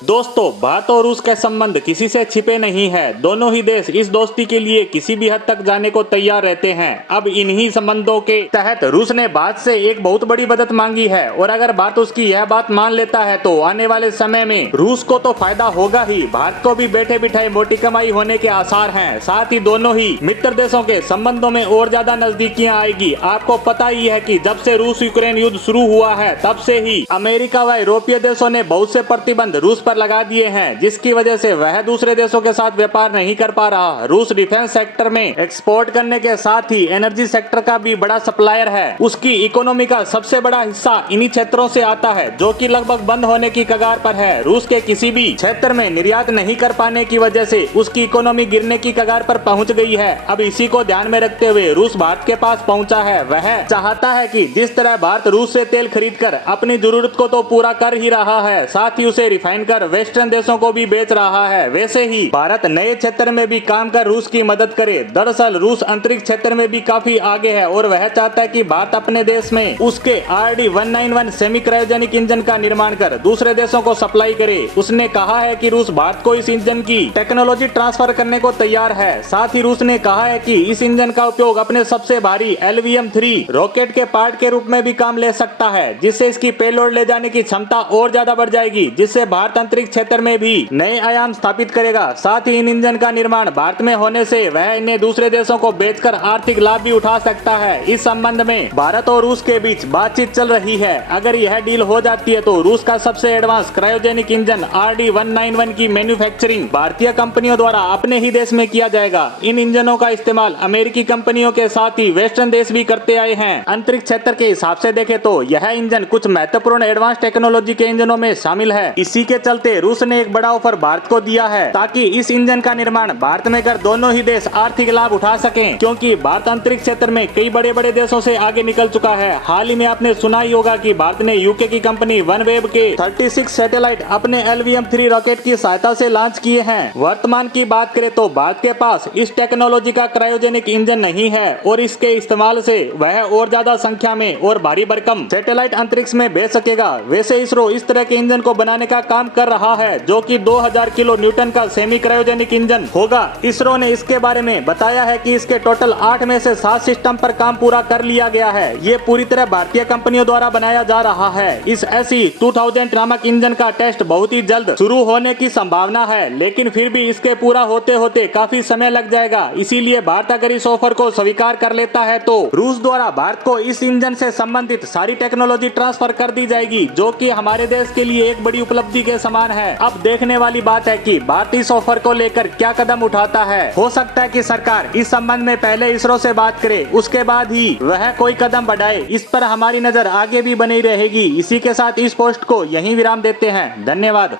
दोस्तों, भारत और रूस के संबंध किसी से छिपे नहीं है। दोनों ही देश इस दोस्ती के लिए किसी भी हद तक जाने को तैयार रहते हैं। अब इन्हीं संबंधों के तहत रूस ने भारत से एक बहुत बड़ी मदद मांगी है और अगर भारत उसकी यह बात मान लेता है तो आने वाले समय में रूस को तो फायदा होगा ही, भारत को भी बैठे बिठाए मोटी कमाई होने के आसार हैं। साथ ही दोनों ही मित्र देशों के संबंधों में और ज्यादा नजदीकियां आएगी। आपको पता ही है कि जब से रूस यूक्रेन युद्ध शुरू हुआ है तब से ही अमेरिका व यूरोपीय देशों ने बहुत से प्रतिबंध रूस पर लगा दिए हैं, जिसकी वजह से वह दूसरे देशों के साथ व्यापार नहीं कर पा रहा। रूस डिफेंस सेक्टर में एक्सपोर्ट करने के साथ ही एनर्जी सेक्टर का भी बड़ा सप्लायर है। उसकी इकोनॉमी का सबसे बड़ा हिस्सा इन्हीं क्षेत्रों से आता है, जो कि लगभग बंद होने की कगार पर है। रूस के किसी भी क्षेत्र में निर्यात नहीं कर पाने की वजह से उसकी इकोनॉमी गिरने की कगार पर पहुंच गई है। अब इसी को ध्यान में रखते हुए रूस भारत के पास पहुंचा है। वह चाहता है कि जिस तरह भारत रूस से तेल खरीद कर अपनी जरूरत को तो पूरा कर ही रहा है, साथ ही उसे रिफाइन कर वेस्टर्न देशों को भी बेच रहा है, वैसे ही भारत नए क्षेत्र में भी काम कर रूस की मदद करे। दरअसल रूस अंतरिक्ष क्षेत्र में भी काफी आगे है और वह चाहता है कि भारत अपने देश में उसके RD-191 सेमी क्रायोजेनिक इंजन का निर्माण कर दूसरे देशों को सप्लाई करे। उसने कहा है कि रूस भारत को इस इंजन की टेक्नोलॉजी ट्रांसफर करने को तैयार है। साथ ही रूस ने कहा है कि इस इंजन का उपयोग अपने सबसे भारी LVM-3 रॉकेट के पार्ट के रूप में भी काम ले सकता है, जिससे इसकी पेलोड ले जाने की क्षमता और ज्यादा बढ़ जाएगी, जिससे भारत अंतरिक्ष क्षेत्र में भी नए आयाम स्थापित करेगा। साथ ही इन इंजन का निर्माण भारत में होने से वह इन्हें दूसरे देशों को बेचकर आर्थिक लाभ भी उठा सकता है। इस संबंध में भारत और रूस के बीच बातचीत चल रही है। अगर यह डील हो जाती है तो रूस का सबसे एडवांस क्रायोजेनिक इंजन RD-191 की मैन्युफैक्चरिंग भारतीय कंपनियों द्वारा अपने ही देश में किया जाएगा। इन इंजनों का इस्तेमाल अमेरिकी कंपनियों के साथ ही वेस्टर्न देश भी करते आए हैं। अंतरिक्ष क्षेत्र के हिसाब से देखें तो यह इंजन कुछ महत्वपूर्ण एडवांस टेक्नोलॉजी के इंजनों में शामिल है। इसी के चलते रूस ने एक बड़ा ऑफर भारत को दिया है ताकि इस इंजन का निर्माण भारत में कर दोनों ही देश आर्थिक लाभ उठा सकें, क्योंकि भारत अंतरिक्ष क्षेत्र में कई बड़े बड़े देशों से आगे निकल चुका है। हाल ही में आपने सुना ही होगा कि भारत ने यूके की कंपनी वनवेब के 36 सैटेलाइट अपने LVM-3 रॉकेट की सहायता से लॉन्च किए हैं। वर्तमान की बात करें तो भारत के पास इस टेक्नोलॉजी का क्रायोजेनिक इंजन नहीं है और इसके इस्तेमाल से वह और ज्यादा संख्या में और भारी भरकम सैटेलाइट अंतरिक्ष में भेज सकेगा। वैसे इसरो इस तरह के इंजन को बनाने का काम कर रहा है, जो कि 2000 किलो न्यूटन का सेमी क्रायोजेनिक इंजन होगा। इसरो ने इसके बारे में बताया है कि इसके टोटल 8 में से 7 सिस्टम पर काम पूरा कर लिया गया है। ये पूरी तरह भारतीय कंपनियों द्वारा बनाया जा रहा है। इस SE-2000 नामक इंजन का टेस्ट बहुत ही जल्द शुरू होने की संभावना है, लेकिन फिर भी इसके पूरा होते होते काफी समय लग जाएगा। इसीलिए भारत अगर इस ऑफर को स्वीकार कर लेता है तो रूस द्वारा भारत को इस इंजन से संबंधित सारी टेक्नोलॉजी ट्रांसफर कर दी जाएगी, जो कि हमारे देश के लिए एक बड़ी उपलब्धि के समान है। अब देखने वाली बात है कि भारत इस ऑफर को लेकर क्या कदम उठाता है। हो सकता है कि सरकार इस संबंध में पहले इसरो से बात करे, उसके बाद ही वह कोई कदम बढ़ाए। इस पर हमारी नजर आगे भी बनी रहेगी। इसी के साथ इस पोस्ट को यहीं विराम देते हैं। धन्यवाद।